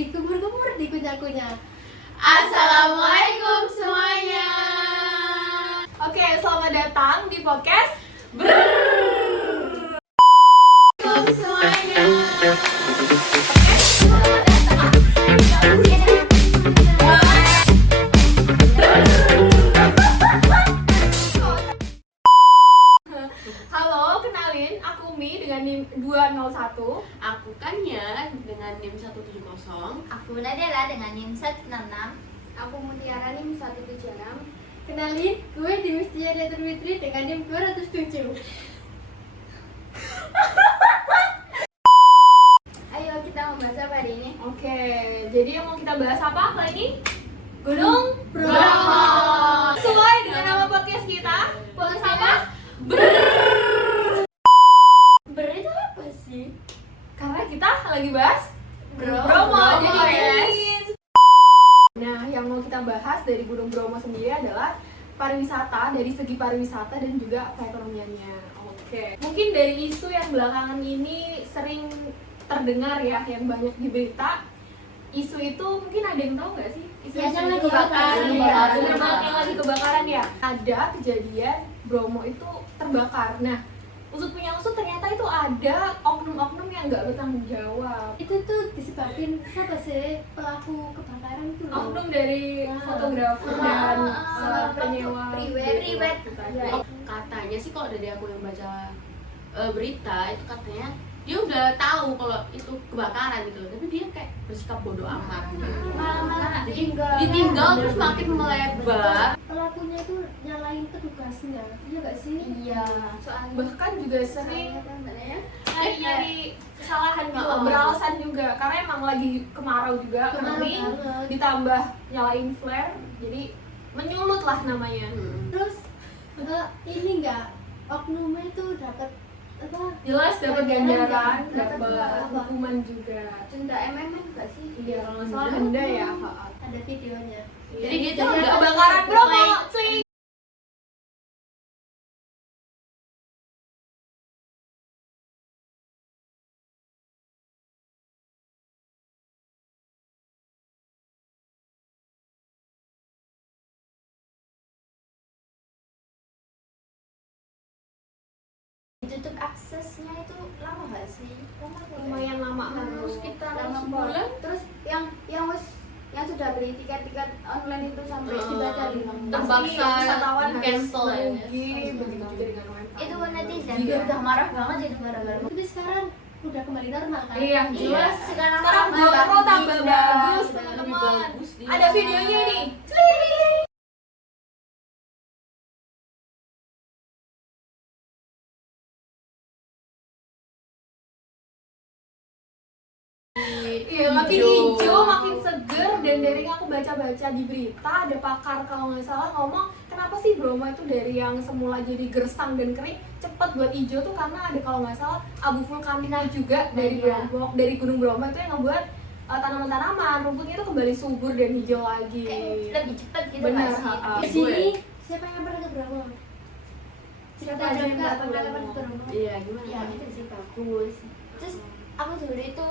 dikubur-kubur, dikunyah-kunyah. Assalamualaikum semuanya. Oke, selamat datang di podcast Assalamualaikum semuanya. Halo, kenalin aku Mi dengan NIM 201. Aku Kanya dengan NIM 170. Aku Nadela dengan NIM 166. Aku Mutiara NIM 176. Kenalin, gue Dimistia Fitri dengan NIM 207. Ayo kita membahas apa hari ini? Oke, jadi yang mau kita bahas apa kali ini? Gunung Bromo. Sesuai dengan nama podcast kita, podcast apa? Ber itu apa sih? Karena kita lagi bahas Bromo. Bromo, jadi Yes. yes. Nah, yang mau kita bahas dari Gunung Bromo sendiri adalah pariwisata, dari segi pariwisata dan juga perekonomiannya. Oke. Mungkin dari isu yang belakangan ini sering terdengar ya, yang banyak di berita. Isu itu mungkin ada yang tahu nggak sih? Isu Yang lagi kebakaran, kebakaran, ya. ya. Bener banget, yang lagi kebakaran ya. Ada kejadian Bromo itu terbakar. Nah, usut punya usut ternyata itu ada oknum-oknum yang nggak bertanggung jawab. Itu tuh disebabin siapa sih pelaku kebakaran itu? Oknum dari fotografer dan penyewa priwet. Katanya sih kalau dari aku yang baca berita itu katanya dia udah tahu kalau itu kebakaran gitu, tapi dia kayak bersikap bodoh amat gitu. Malah Jadi ditinggal terus makin melebar. pelakunya itu nyalain petugasnya, iya gak sih? Iya. Soalnya Bahkan juga sering nyari kesalahan gitu, Oh. beralasan juga karena emang lagi kemarau juga, Kemarau kering, banget. ditambah nyalain flare, jadi menyulut lah namanya. Terus ini enggak oknumnya itu dapat apa? Jelas dapat Ganjaran ganjaran, nggak? dapat Dapat hukuman juga. Denda MM enggak sih? Iya, kalau nggak salah denda ya. Ada videonya. Jadi dia tuh Jadi nggak kebakaran Bromo, cuy. Ditutup aksesnya itu lama nggak sih? Lumayan lama kan. Terus kita Lama sebulan. banget. Terus yang sudah beli tiket online itu sampai dibatalin. Terpaksa wisatawan harus cancel ya. merugi, begitu juga dengan UMKM. Itu netizen Iya. udah marah banget jadi gara-gara. Tapi sekarang udah kembali normal kan? Iya, jelas. Sekarang Sekarang Bromo tambah bagus, teman-teman. bagus dia. Ada videonya nih. Iya, makin hijau, makin seger. Dan dari yang aku baca-baca di berita, ada pakar kalau nggak salah ngomong kenapa sih Bromo itu dari yang semula jadi gersang dan kering cepet buat hijau tuh karena ada kalau nggak salah abu vulkaniknya juga dari Iya. Bromo, dari Gunung Bromo itu yang ngebuat tanaman-tanaman rumputnya itu kembali subur dan hijau lagi. kayak lebih cepat gitu Benar, nggak sih? ha-ha. Di sini siapa yang pernah ke Bromo? Siapa Cerita aja yang juga nggak pengalaman ke ke Bromo. Iya, gimana? Ya Pak? itu sih bagus. Terus aku dulu itu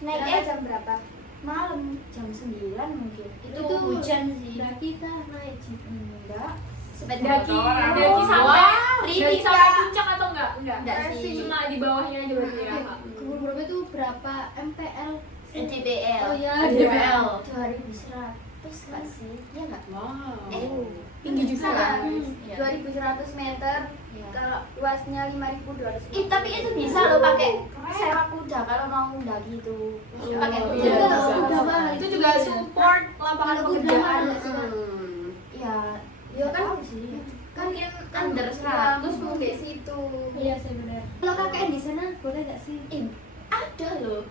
naik Berapa jam berapa? malam jam 9 mungkin. Itu Itu hujan sih. Nah, kita naik jeep. Enggak. Sepeda Daki, motor. daki sampai, Wah, daki Rika. sampai puncak atau enggak? Enggak sih. Cuma di bawahnya aja berarti ya. Ke Bromo itu berapa MPL? NJBL. Oh iya, NJBL. 2100 nggak sih? Iya nggak? Wow. Tinggi juga kan? Iya. 2100 meter. Iya. Kalau luasnya 5200. Tapi itu bisa loh pakai sewa kuda kalau mau mendaki itu. Iya. Pakai Oh, kuda. iya, Kuda, bisa. kuda mahal. Itu juga support lapangan Kalau kuda pekerjaan. mahal. Ya, Ya kan? tahu sih. Kan Mungkin kan under ya, 100 mau di situ. Iya sih benar. Kalau KKN di sana boleh nggak sih? Ada loh.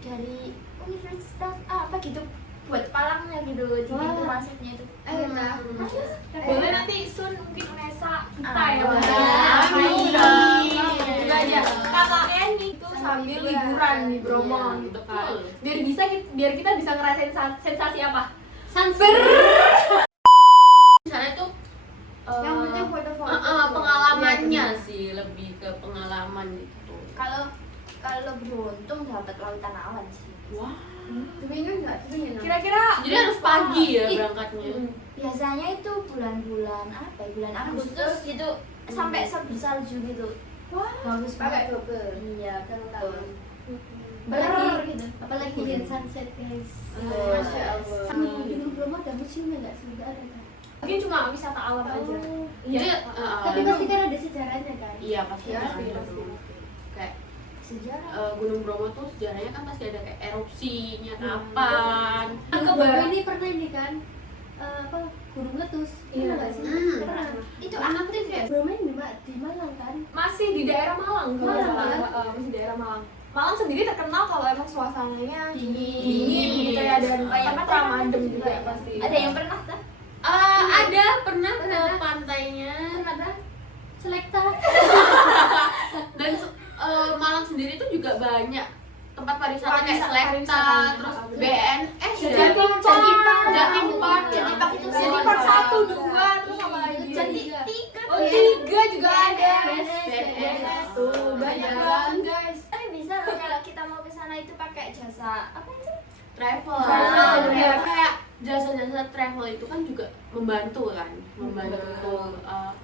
Dari universitas apa gitu buat palangnya gitu. Jadi Wah. itu masuknya itu. Ayo nah. Boleh nanti Sun mungkin Nesa kita Ah, ya. boleh. Amin. Amin. Juga aja. KKN itu sambil liburan di Bromo Iya, gitu kan. betul. Biar kita bisa ngerasain sensasi apa? Sunset. Di sana itu Yang penting foto-foto. pengalamannya sih, lebih ke pengalaman gitu. Kalau beruntung dapat lautan awan sih. Wah. Itu Seminggu nggak seminggu. Kira-kira Jadi harus pagi ya Ih, berangkatnya. Biasanya itu bulan-bulan apa ya? Bulan Agustus gitu sampai bersalju gitu. Wah, Bagus Pakai banget. double. Iya, betul. Apalagi gitu. apalagi lihat sunset guys. Masya Allah. Gunung Bromo ada museumnya nggak sih? Nggak ada kan? mungkin cuma wisata alam aja. Jadi Tapi pasti kan ada sejarahnya kan? iya pasti Iya, ada pasti, dulu. Kayak Sejarah. Gunung Bromo tuh sejarahnya kan pasti ada kayak erupsinya kapan. Gunung Bromo ini pernah ini kan? Apa? Gunung Letus. Iya. Pernah nggak sih? Pernah. Itu aktif ya? Bromo ini di Malang kan? Masih di daerah Malang kalau nggak Malang, salah. kan? Masih di daerah Malang. Malang sendiri terkenal kalau emang suasananya Dingin. gitu ya, dan Banyak apa pantai adem juga juga ya? pasti. Ada yang pernah kan? Ada pernah ke Pernah. pantainya Pernah? Selekta. dan Malang sendiri tuh juga banyak tempat pariwisata kayak Selekta, Pariwisata. terus Betul. BNS ya. Jatim Park. Jatim Park. Jatim Park itu Jatim Jatim Park Park. 1, 2, terus apa lagi? Jatim Tiga. Oh, 3 juga ada. BNS. Tuh, banyak Iya. banget guys. Tapi bisa loh kalau kita mau ke sana itu pakai jasa apa itu? Travel. Travel, benar. Kayak jasa-jasa travel itu kan juga membantu kan, membantu. Kan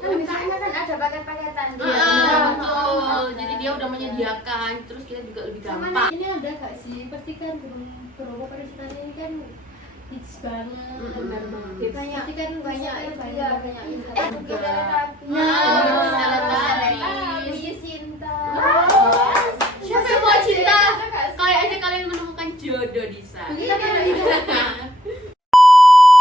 Karena kan ada paket-paketan. Betul. Jadi dia udah menyediakan, terus kita juga lebih sama gampang. ini ada gak sih? Pasti kan Gunung Bromo pariwisata ini kan hits banget. Benar banget. Banyak. Pasti kan banyak banyak. Juga lagi. Bisa Cinta. Siapa yang mau cinta? Kayak aja kalian menemukan jodoh di sana.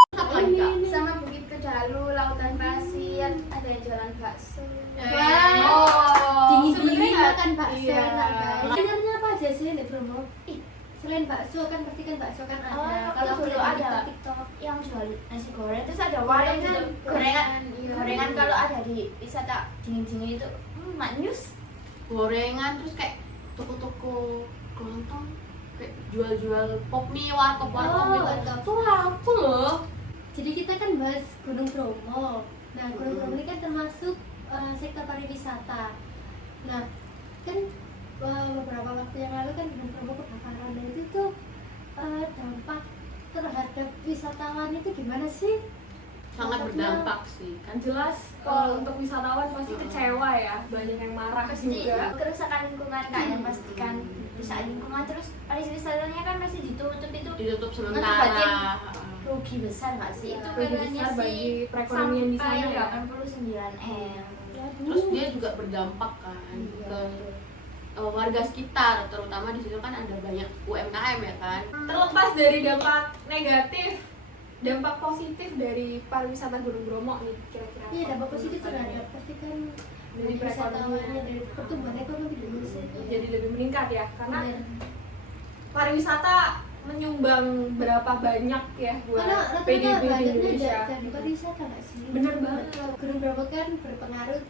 Apa lagi, Kak? Sama Bukit Kedalu, Lautan Pasir, ada yang jualan bakso. Oh, Dingin-dingin sebenarnya makan bakso iya. enak guys. Sebenarnya apa aja sih di Bromo? Selain bakso kan pasti kan bakso kan ada. Oh, Kalau itu aku dulu lihat di ada. TikTok. Yang jual nasi goreng terus ada warung gitu. Gorengan. Iya. Gorengan kalau ada di wisata dingin-dingin itu maknyus. Gorengan terus kayak toko-toko kelontong kayak jual-jual pop mie, warkop Oh, gitu. warkop. Tuh laku loh. Jadi kita kan bahas Gunung Bromo. Nah, Gunung Bromo ini kan termasuk sektor pariwisata. Nah, kan beberapa waktu yang lalu kan Gunung Bromo kebakaran, dan itu tuh dampak terhadap wisatawan itu gimana sih? Sangat berdampak sih kan. Jelas kalau untuk wisatawan pasti kecewa ya, banyak yang marah Pasti juga. kerusakan lingkungan kak yang pastikan rusak lingkungan terus pariwisatanya kan masih ditutup itu Ditutup Akibatnya sementara. rugi besar nggak sih? Itu Rugi katanya besar sih bagi perekonomian di sana sampai ya. 89 M. Terus dia juga berdampak kan ke warga sekitar, terutama di situ kan ada banyak UMKM ya kan. Terlepas dari dampak negatif, dampak positif dari pariwisata Gunung Bromo nih kira-kira. Iya, apa? dampak positif terhadap pasti kan Dari wisatawannya, dari pertumbuhan ekonomi di Indonesia. Jadi lebih meningkat ya, karena Iya. pariwisata menyumbang berapa banyak ya buat Karena PDB di rata-rata rakyatnya Indonesia. jadi pariwisata nggak sih? Bener banget. Gunung Bromo kan berpengaruh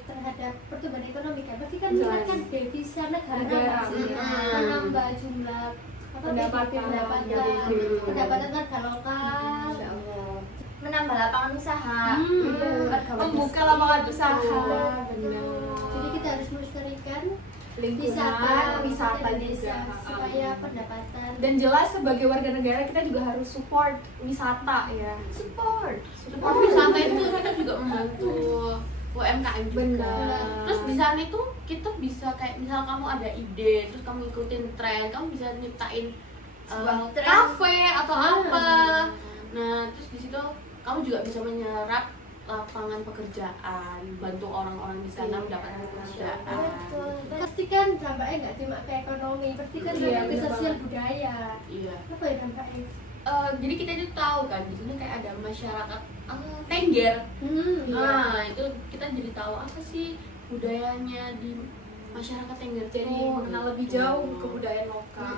terhadap pertumbuhan ekonomi kan. Pasti kan Jelas. meningkatkan devisa negara Negara, nggak sih? mm. Menambah jumlah apa Pendapatan, pendapatan pendapatan warga lokal. Insya Allah. Menambah lapangan usaha. Warga Membuka lapangan usaha. Betul. Benar. Jadi kita harus melestarikan Lingkungan, wisata Indonesia juga. supaya pendapatan. Dan jelas sebagai warga negara kita juga harus support wisata ya. support. Support wisata itu kita juga membantu UMKM juga. Benar. Terus di sana itu kita bisa kayak misal kamu ada ide, terus kamu ikutin tren, kamu bisa nyiptain Sebuah tren. kafe atau apa. Nah, terus di situ kamu juga bisa menyerap lapangan pekerjaan, bantu orang-orang di sana mendapatkan pekerjaan. Betul. Pasti kan dampaknya nggak cuma ke ekonomi, pasti kan Iya, dampak ke bener sosial banget. budaya. Iya. Apa ya dampaknya? Jadi kita itu tahu kan di sini kayak ada masyarakat Tengger. Nah, itu kita jadi tahu apa sih budayanya di masyarakat Tengger. Jadi mengenal lebih jauh kebudayaan lokal.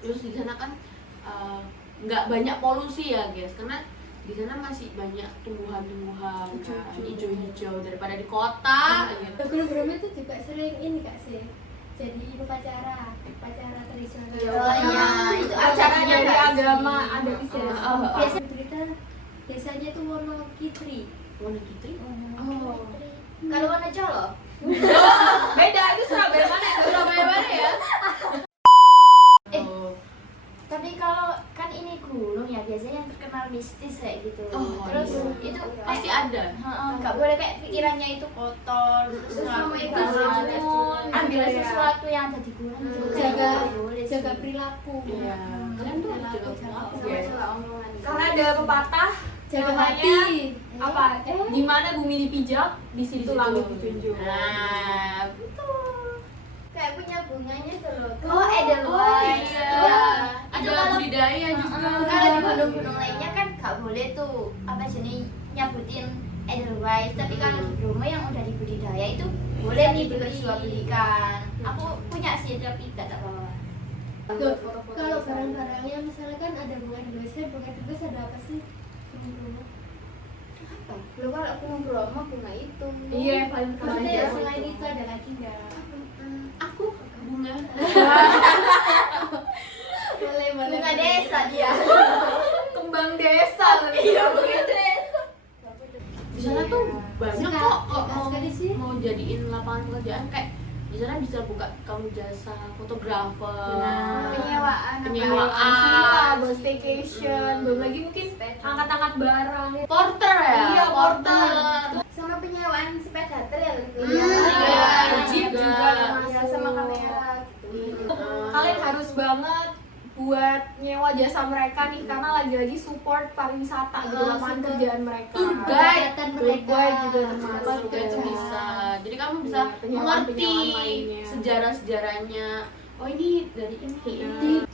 Terus di sana kan nggak banyak polusi ya guys, karena di sana masih banyak tumbuhan-tumbuhan kan, hijau-hijau daripada di kota gitu. Gunung Bromo itu juga sering ini kak sih, jadi upacara tradisional. Oh iya, itu Acara acaranya dari nggak sih? agama adat istiadat. Biasa berita desanya itu Wonokitri. Wonokitri? Oh. Kalau Wonocolo? Beda, itu Surabaya mana itu? Surabaya mana ya? gunung ya biasanya yang terkenal mistis kayak gitu. Oh, Terus iya. itu Pasti kayak ada. nggak boleh kayak pikirannya itu kotor, terus sama ngelakuin itu banget, ambil Iya. sesuatu yang ada di gunung juga jaga nggak boleh sih. jaga perilaku. Iya. Kalian tuh harus jaga perilaku, guys. Karena ada pepatah Jaga namanya hati. apa? Gimana bumi dipijak, di situ langit ditunjuk. Nah, betul. Kayak punya bunganya tuh loh. Oh, Edelweiss. iya. Itu Ada kalau budidaya juga. kalau di gunung-gunung lainnya kan nggak boleh tuh apa jenis nyabutin Edelweiss, tapi kalau di Bromo yang udah dibudidaya itu boleh nih diperjualbelikan. Aku punya sih tapi nggak tak bawa. Loh, kalau barang-barangnya misalnya kan ada bunga di kan bunga di ada apa sih? Bunga. Apa? Lo kalau Gunung Bromo bunga itu. Iya, yang paling terkenal Maksudnya aja. selain itu ada lagi nggak? Aku bunga. Boleh boleh. Bunga desa dia. Kembang desa lebih. Iya bunga desa. Di sana tuh banyak kok Suka sekali sih. mau jadiin lapangan pekerjaan kayak di sana bisa buka kamu jasa fotografer. Penyewaan. Penyewaan. Buat staycation, belum lagi mungkin angkat-angkat barang. Porter ya? Iya, porter. Sama penyewaan sepeda trail gitu. Iya, jeep juga. Iya, sama kamera gitu. Kalian harus banget buat nyewa jasa mereka nih karena lagi-lagi support pariwisata gitu, lapangan support kerjaan mereka. Tour guide. Kegiatan Tour mereka. guide juga termasuk. Juga itu bisa. Jadi kamu bisa Penyewaan- mengerti penyewaan lainnya. sejarah-sejarahnya. Oh ini dari ini. Di-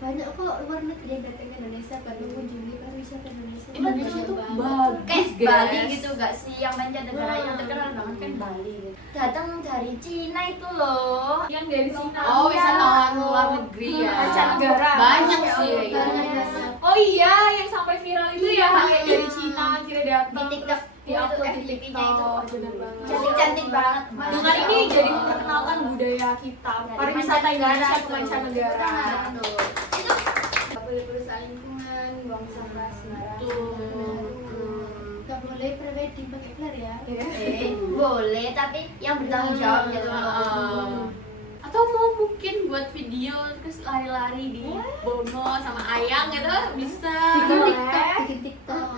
banyak kok luar negeri yang datang ke Indonesia buat mengunjungi pariwisata Indonesia. Indonesia tuh banget. bagus, Kayak guys. Bali gitu gak sih, yang mancanegara yang terkenal banget kan Bali gitu. Datang dari Cina itu loh. Yang dari Cina. Oh, Iya. wisatawan luar negeri ya. Mancanegara. Banyak Ya sih Allah, kayak gitu. banyak. Oh iya, yang sampai viral itu Iya. ya, yang dari Cina kira datang Di TikTok di upload itu, di FYP-nya itu. TikTok, bener banget. Cantik-cantik banget. Dengan ini jadi memperkenalkan budaya kita, pariwisata Indonesia ke mancanegara. Betul. Itu gak boleh merusak lingkungan, buang sampah sembarangan. Tuh. Gak boleh prewedding pakai flare ya. Boleh, tapi yang bertanggung jawab gitu. Atau mau mungkin buat video terus lari-lari di Bono sama Ayang gitu bisa. Bikin TikTok, bikin TikTok.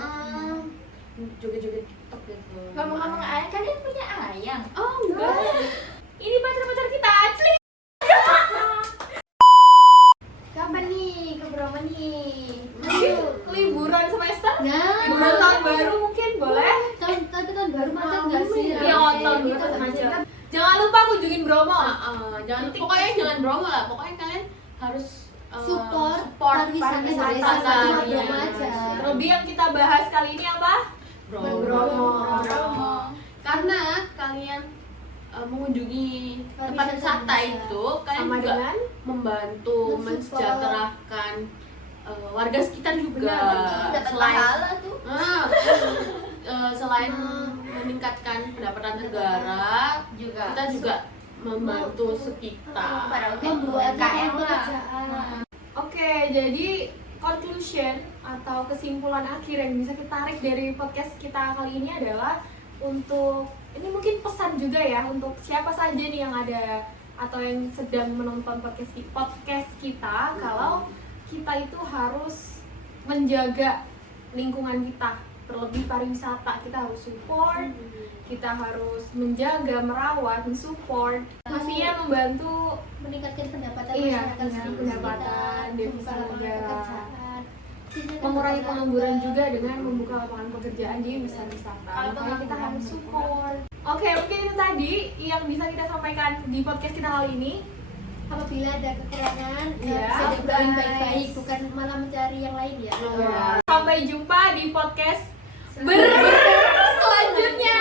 Joget-joget TikTok gitu. Ngomong-ngomong ayang, kalian punya ayang? Oh enggak. Ini pacar-pacar kita asli. Kapan nih ke Bromo nih? Mungkin liburan semester, Nah, liburan tahun baru mungkin boleh. tahun baru macet nggak sih? Iya, tahun baru Kita macet. macet. Jangan lupa kunjungin Bromo. Jangan pokoknya jangan Bromo lah. Pokoknya kalian harus Support pariwisata pariwisata Indonesia. cuma Bromo aja. Terlebih yang kita bahas kali ini apa? Bromo. Bromo. Karena kalian mengunjungi tempat Pariwisata wisata Indonesia. itu kalian Sama juga dengan membantu Mensupport. mensejahterakan warga sekitar juga. Dapat Selain pahala tuh. Selain meningkatkan pendapatan negara, Juga. kita juga membantu sekitar. Para Membuat UMKM lah. pekerjaan. Oke, jadi conclusion atau kesimpulan akhir yang bisa kita tarik dari podcast kita kali ini adalah untuk ini mungkin pesan juga ya untuk siapa saja nih yang ada atau yang sedang menonton podcast kita kalau kita itu harus menjaga lingkungan kita, terlebih pariwisata kita harus support, kita harus menjaga, merawat, mensupport, pastinya membantu Meningkatkan pendapatan Iya, masyarakat iya, sekitar, pendapatan, membuka devisa lapangan negara. pekerjaan, mengurangi pengangguran juga dengan membuka lapangan pekerjaan di wisata-wisata. Kalau Makanya kita pengangguran harus support. Oke, mungkin itu tadi yang bisa kita sampaikan di podcast kita kali ini. Apabila ada kekurangan, Iya, bisa diobrolin guys. baik-baik, bukan malah mencari yang lain ya. Sampai jumpa di podcast selanjutnya.